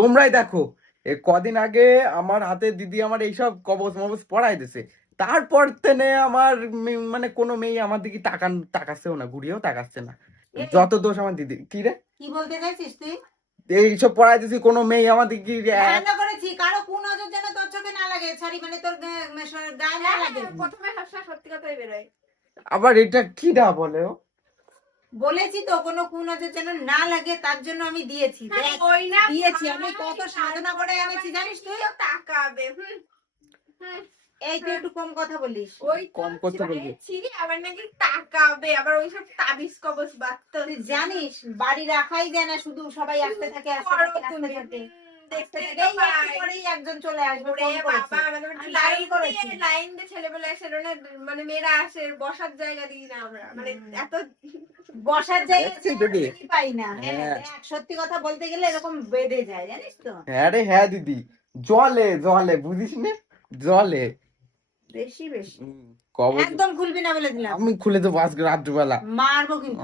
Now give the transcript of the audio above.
তোমরাই দেখো কদিন আগে আমার হাতে দিদি আমার এইসব কবচ মবচ পড়াই দিছে, তারপর থেকে আমার মানে কোনো মেয়ে আমার দিকে তাকাচ্ছেও না, ঘুরিয়েও তাকাচ্ছে না। যত দোষ আমার দিদি। কি রে, কি বলতে চাইছিস তুই? এইসব পড়াই দিছি, কোনো মেয়ে আমার দিকে বন্ধ করেছি, কারো কুনজর যেন তোর চোখে না লাগে, সরি মানে তোর গায়ে না লাগে। প্রথমে সবসময় সত্যি কথাই বেরোয়। আবার এটা কি না বলে ও? বলেছি তো কোনো কুনজর যেন না লাগে, তার জন্য আমি দিয়েছি। ওই না দিয়েছি আমি, কত সাধনা করে এনেছি জানিস তুই? তাকাবে। এই তুই একটু কম কথা বলিস। ওই কম করতে বলবি। আবার নাকি তাকাবে, আবার ওইসব তাবিজ কবজ বাঁধতে তুই জানিস বাড়ি রাখাই যায় না, শুধু সবাই আসতে থাকে আসতে থাকে আসতে থাকে। একজন চলে আসবে, লাইন দিয়ে ছেলেবেলা এসে মানে মেয়েরা আসে, বসার জায়গা দিই না আমরা, মানে এত বসার জায়গা পাই না। সত্যি কথা বলতে গেলে এরকম বেঁধে যায় জানিস তো। হ্যাঁ রে হ্যাঁ দিদি, জলে জলে বুঝিস না, জলে বেশি বেশি কবচ একদম খুলবি না বলে দিলাম। আমি খুলে দেবো আজকে রাত্রিবেলা, মারবো কিন্তু।